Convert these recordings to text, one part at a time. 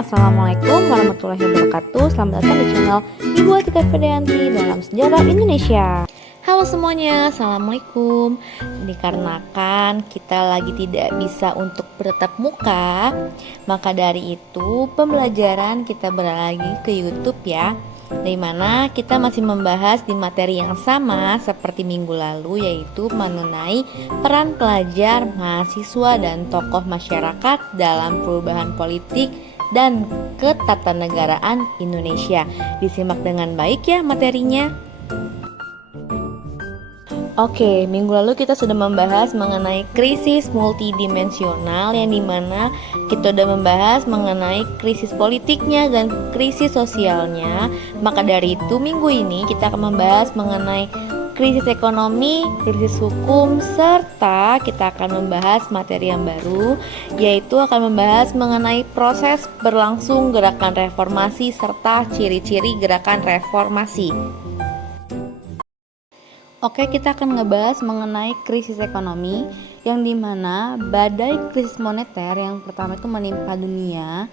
Assalamualaikum warahmatullahi wabarakatuh. Selamat datang di channel Ibu Atika Fedayanti dalam Sejarah Indonesia. Halo semuanya, Assalamualaikum. Dikarenakan kita lagi tidak bisa untuk bertatap muka, maka dari itu pembelajaran kita beralih ke YouTube ya, di mana kita masih membahas di materi yang sama seperti minggu lalu, yaitu mengenai peran pelajar, mahasiswa, dan tokoh masyarakat dalam perubahan politik dan ketatanegaraan Indonesia. Disimak dengan baik ya materinya. Oke, minggu lalu kita sudah membahas mengenai krisis multidimensional, yang dimana kita sudah membahas mengenai krisis politiknya dan krisis sosialnya. Maka dari itu minggu ini kita akan membahas mengenai krisis ekonomi, krisis hukum, serta kita akan membahas materi yang baru, yaitu akan membahas mengenai proses berlangsung gerakan reformasi serta ciri-ciri gerakan reformasi. Oke, kita akan ngebahas mengenai krisis ekonomi, yang dimana badai krisis moneter yang pertama itu menimpa dunia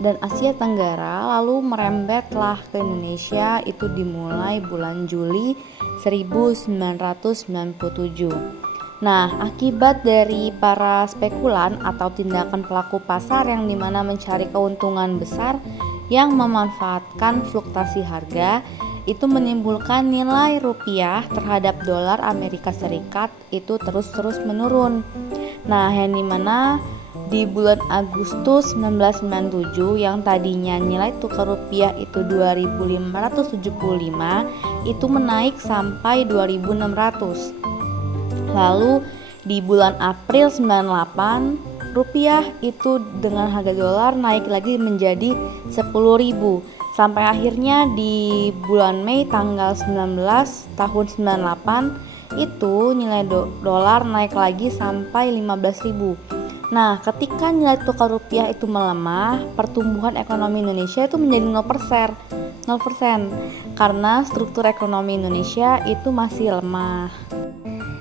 dan Asia Tenggara, lalu merembetlah ke Indonesia. Itu dimulai bulan Juli 1997. Nah, akibat dari para spekulan atau tindakan pelaku pasar yang dimana mencari keuntungan besar yang memanfaatkan fluktuasi harga, itu menimbulkan nilai rupiah terhadap dolar Amerika Serikat itu terus menurun. Nah, yang dimana di bulan Agustus 1997 yang tadinya nilai tukar rupiah itu 2.575 itu menaik sampai 2.600. Lalu di bulan April 98 rupiah itu dengan harga dolar naik lagi menjadi 10.000. Sampai akhirnya di bulan Mei tanggal 19 tahun 98 itu nilai dolar naik lagi sampai 15.000. Nah, ketika nilai tukar rupiah itu melemah, pertumbuhan ekonomi Indonesia itu menjadi 0%, karena struktur ekonomi Indonesia itu masih lemah.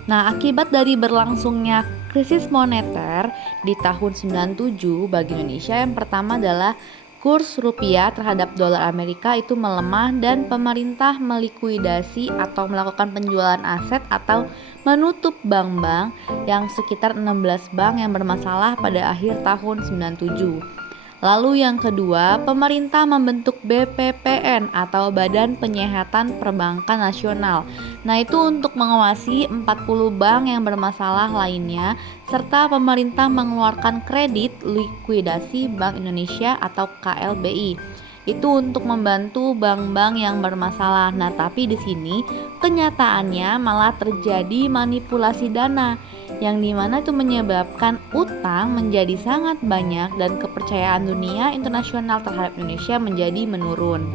Nah, akibat dari berlangsungnya krisis moneter di tahun 97 bagi Indonesia, yang pertama adalah kurs rupiah terhadap dolar Amerika itu melemah dan pemerintah melikuidasi atau melakukan penjualan aset atau menutup bank-bank yang sekitar 16 bank yang bermasalah pada akhir tahun 97. Lalu yang kedua, pemerintah membentuk BPPN atau Badan Penyihatan Perbankan Nasional. Nah, itu untuk mengawasi 40 bank yang bermasalah lainnya, serta pemerintah mengeluarkan kredit likuidasi Bank Indonesia atau KLBI. Itu untuk membantu bank-bank yang bermasalah. Nah, tapi di sini kenyataannya malah terjadi manipulasi dana, yang dimana itu menyebabkan utang menjadi sangat banyak dan kepercayaan dunia internasional terhadap Indonesia menjadi menurun.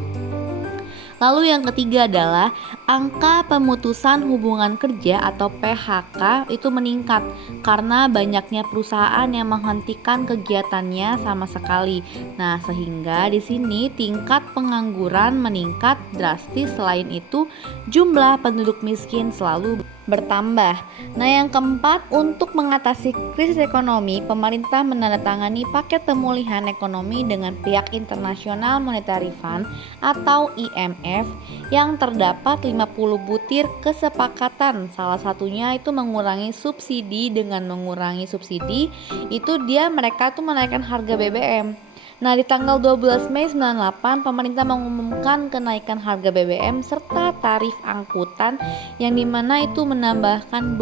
Lalu yang ketiga adalah angka pemutusan hubungan kerja atau PHK itu meningkat karena banyaknya perusahaan yang menghentikan kegiatannya sama sekali. Nah, sehingga di sini tingkat pengangguran meningkat drastis. Selain itu, jumlah penduduk miskin selalu bertambah. Nah, yang keempat, untuk mengatasi krisis ekonomi, pemerintah menandatangani paket pemulihan ekonomi dengan pihak International Monetary Fund atau IMF, yang terdapat 50 butir kesepakatan. Salah satunya itu mengurangi subsidi. Dengan mengurangi subsidi itu mereka tuh menaikkan harga BBM. Nah, di tanggal 12 Mei 98 pemerintah mengumumkan kenaikan harga BBM serta tarif angkutan, yang dimana itu menambahkan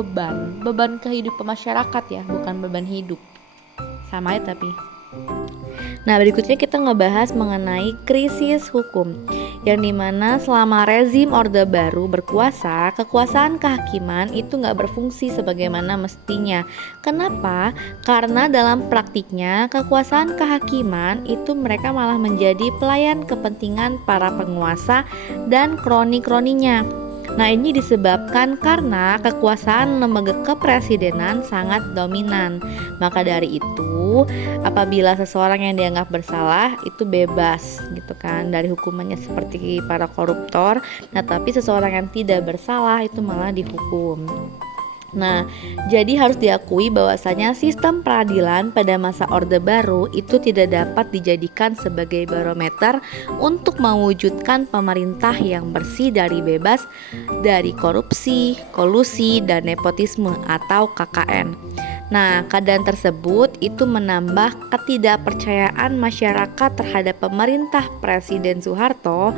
beban kehidupan masyarakat ya, bukan beban hidup. Sama ya tapi. Nah, berikutnya kita ngebahas mengenai krisis hukum, yang dimana selama rezim Orde Baru berkuasa, kekuasaan kehakiman itu gak berfungsi sebagaimana mestinya. Kenapa? Karena dalam praktiknya kekuasaan kehakiman itu mereka malah menjadi pelayan kepentingan para penguasa dan kroni-kroninya. Nah, ini disebabkan karena kekuasaan lembaga kepresidenan sangat dominan. Maka dari itu, apabila seseorang yang dianggap bersalah itu bebas gitu kan dari hukumannya seperti para koruptor. Nah, tapi seseorang yang tidak bersalah itu malah dihukum. Nah, jadi harus diakui bahwasanya sistem peradilan pada masa Orde Baru itu tidak dapat dijadikan sebagai barometer untuk mewujudkan pemerintah yang bersih dari bebas dari korupsi, kolusi, dan nepotisme atau KKN. Nah, keadaan tersebut itu menambah ketidakpercayaan masyarakat terhadap pemerintah Presiden Soeharto,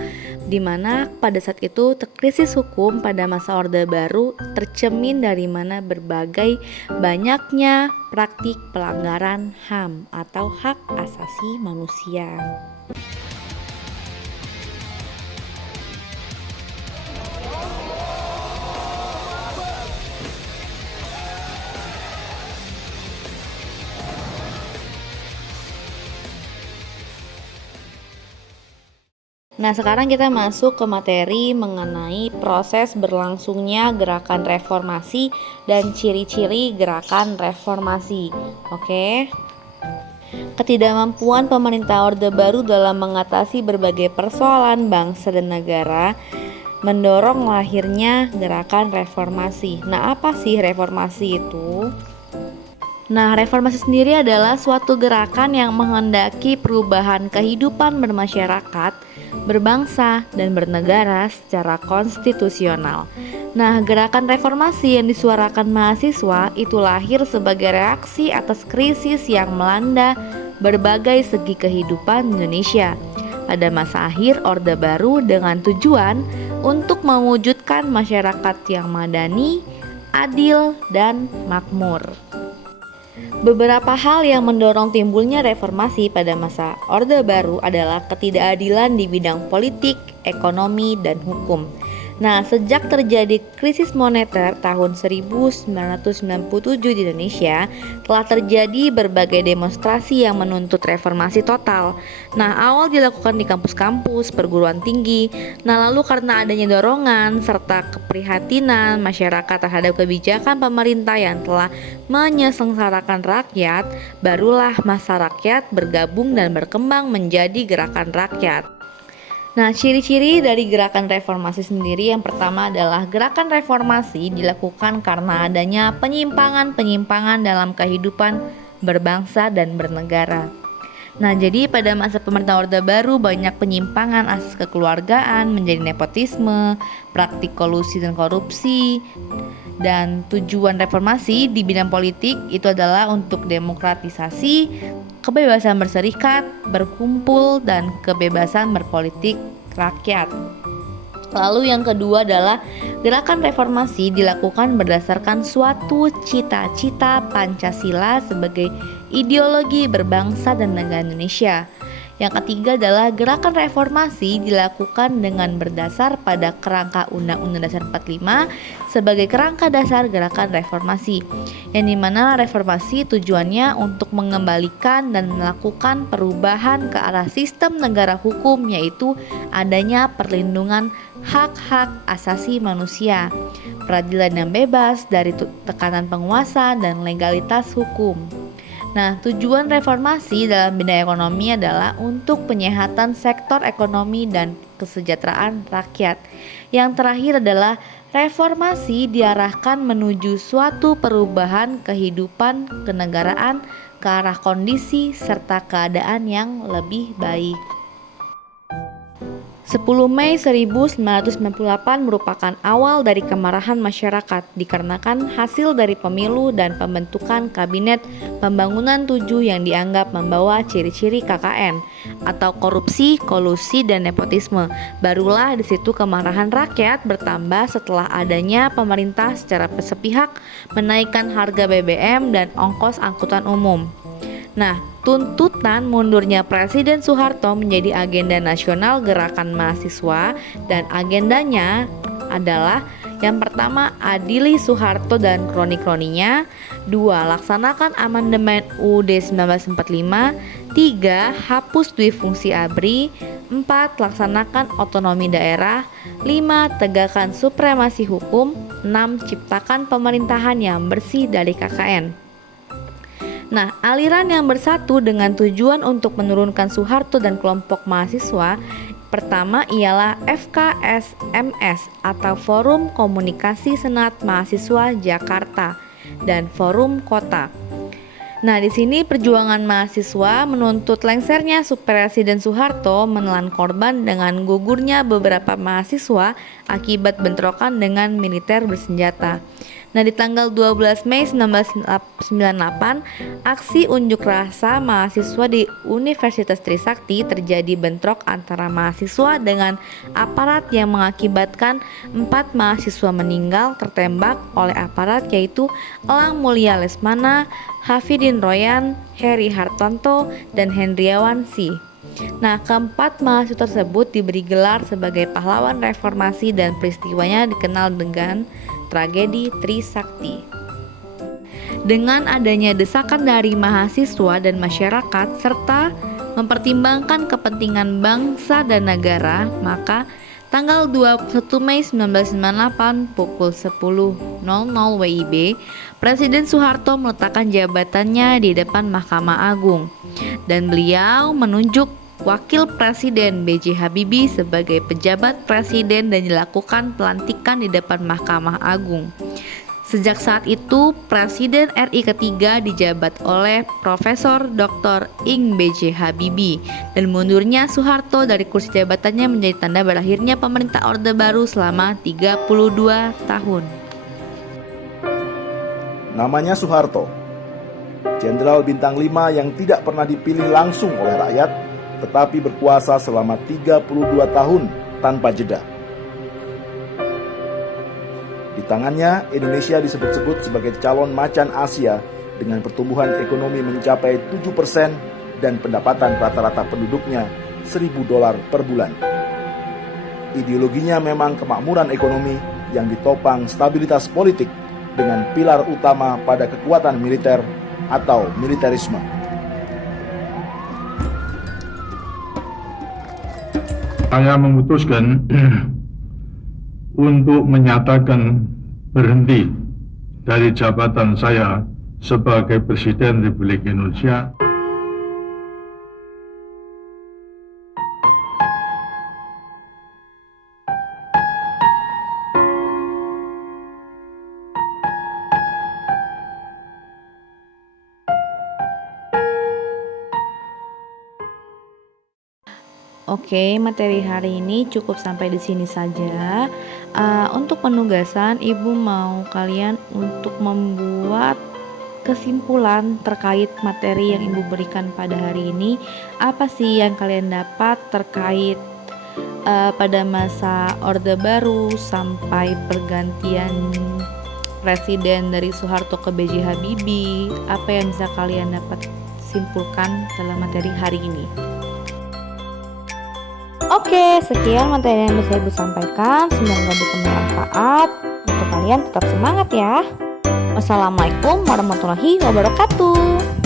di mana pada saat itu krisis hukum pada masa Orde Baru tercermin dari mana berbagai banyaknya praktik pelanggaran HAM atau hak asasi manusia. Nah, sekarang kita masuk ke materi mengenai proses berlangsungnya gerakan reformasi dan ciri-ciri gerakan reformasi. Oke. Ketidakmampuan pemerintah Orde Baru dalam mengatasi berbagai persoalan bangsa dan negara mendorong lahirnya gerakan reformasi. Nah, apa sih reformasi itu? Nah, reformasi sendiri adalah suatu gerakan yang menghendaki perubahan kehidupan bermasyarakat, berbangsa, dan bernegara secara konstitusional. Nah, gerakan reformasi yang disuarakan mahasiswa itu lahir sebagai reaksi atas krisis yang melanda berbagai segi kehidupan Indonesia pada masa akhir Orde Baru dengan tujuan untuk mewujudkan masyarakat yang madani, adil, dan makmur. Beberapa hal yang mendorong timbulnya reformasi pada masa Orde Baru adalah ketidakadilan di bidang politik, ekonomi, dan hukum. Nah, sejak terjadi krisis moneter tahun 1997 di Indonesia, telah terjadi berbagai demonstrasi yang menuntut reformasi total. Nah, awal dilakukan di kampus-kampus, perguruan tinggi. Nah, lalu karena adanya dorongan serta keprihatinan masyarakat terhadap kebijakan pemerintah yang telah menyengsarakan rakyat, barulah massa rakyat bergabung dan berkembang menjadi gerakan rakyat. Nah, ciri-ciri dari gerakan reformasi sendiri yang pertama adalah gerakan reformasi dilakukan karena adanya penyimpangan-penyimpangan dalam kehidupan berbangsa dan bernegara. Nah, jadi pada masa pemerintahan Orde Baru banyak penyimpangan asas kekeluargaan menjadi nepotisme, praktik kolusi dan korupsi. Dan tujuan reformasi di bidang politik itu adalah untuk demokratisasi, kebebasan berserikat, berkumpul, dan kebebasan berpolitik rakyat. Lalu yang kedua adalah gerakan reformasi dilakukan berdasarkan suatu cita-cita Pancasila sebagai ideologi berbangsa dan negara Indonesia. Yang ketiga adalah gerakan reformasi dilakukan dengan berdasar pada kerangka Undang-Undang Dasar 45 sebagai kerangka dasar gerakan reformasi, yang dimana reformasi tujuannya untuk mengembalikan dan melakukan perubahan ke arah sistem negara hukum, yaitu adanya perlindungan hak-hak asasi manusia, peradilan yang bebas dari tekanan penguasa, dan legalitas hukum. Nah, tujuan reformasi dalam bidang ekonomi adalah untuk penyehatan sektor ekonomi dan kesejahteraan rakyat. Yang terakhir adalah reformasi diarahkan menuju suatu perubahan kehidupan kenegaraan ke arah kondisi serta keadaan yang lebih baik. 10 Mei 1998 merupakan awal dari kemarahan masyarakat dikarenakan hasil dari pemilu dan pembentukan Kabinet Pembangunan 7 yang dianggap membawa ciri-ciri KKN atau korupsi, kolusi, dan nepotisme. Barulah di situ kemarahan rakyat bertambah setelah adanya pemerintah secara sepihak menaikkan harga BBM dan ongkos angkutan umum. Nah, tuntutan mundurnya Presiden Soeharto menjadi agenda nasional gerakan mahasiswa, dan agendanya adalah yang pertama, adili Soeharto dan kroni-kroninya. 2. Laksanakan amandemen UUD 1945. 3. Hapus duifungsi ABRI. 4. Laksanakan otonomi daerah. 5. Tegakkan supremasi hukum. 6. Ciptakan pemerintahan yang bersih dari KKN. Nah, aliran yang bersatu dengan tujuan untuk menurunkan Soeharto dan kelompok mahasiswa Pertama ialah FKSMS atau Forum Komunikasi Senat Mahasiswa Jakarta dan Forum Kota. Nah, di sini perjuangan mahasiswa menuntut lengsernya Presiden Soeharto menelan korban dengan gugurnya beberapa mahasiswa akibat bentrokan dengan militer bersenjata. Nah, di tanggal 12 Mei 1998, aksi unjuk rasa mahasiswa di Universitas Trisakti terjadi bentrok antara mahasiswa dengan aparat yang mengakibatkan 4 mahasiswa meninggal tertembak oleh aparat, yaitu Elang Mulia Lesmana, Hafidin Royan, Heri Hartanto, dan Hendriawan Si. Nah, keempat mahasiswa tersebut diberi gelar sebagai pahlawan reformasi dan peristiwanya dikenal dengan tragedi Trisakti. Dengan adanya desakan dari mahasiswa dan masyarakat serta mempertimbangkan kepentingan bangsa dan negara, maka tanggal 21 Mei 1998 pukul 10.00 WIB, Presiden Soeharto meletakkan jabatannya di depan Mahkamah Agung dan beliau menunjuk Wakil Presiden B.J. Habibie sebagai pejabat presiden dan dilakukan pelantikan di depan Mahkamah Agung. Sejak saat itu, Presiden RI ketiga dijabat oleh Profesor Dr. Ing B.J. Habibie dan mundurnya Soeharto dari kursi jabatannya menjadi tanda berakhirnya pemerintah Orde Baru selama 32 tahun. Namanya Soeharto, Jenderal Bintang 5 yang tidak pernah dipilih langsung oleh rakyat, tetapi berkuasa selama 32 tahun tanpa jeda. Di tangannya, Indonesia disebut-sebut sebagai calon macan Asia dengan pertumbuhan ekonomi mencapai 7% dan pendapatan rata-rata penduduknya $1.000 per bulan. Ideologinya memang kemakmuran ekonomi yang ditopang stabilitas politik dengan pilar utama pada kekuatan militer atau militerisme. Saya memutuskan untuk menyatakan berhenti dari jabatan saya sebagai Presiden Republik Indonesia. Oke, materi hari ini cukup sampai di sini saja. Untuk penugasan, Ibu mau kalian untuk membuat kesimpulan terkait materi yang Ibu berikan pada hari ini. Apa sih yang kalian dapat terkait pada masa Orde Baru sampai pergantian Presiden dari Soeharto ke B.J. Habibie? Apa yang bisa kalian dapat simpulkan dalam materi hari ini? Oke, sekian materi yang bisa Ibu sampaikan. Semoga bisa bermanfaat. Untuk kalian tetap semangat ya. Wassalamualaikum warahmatullahi wabarakatuh.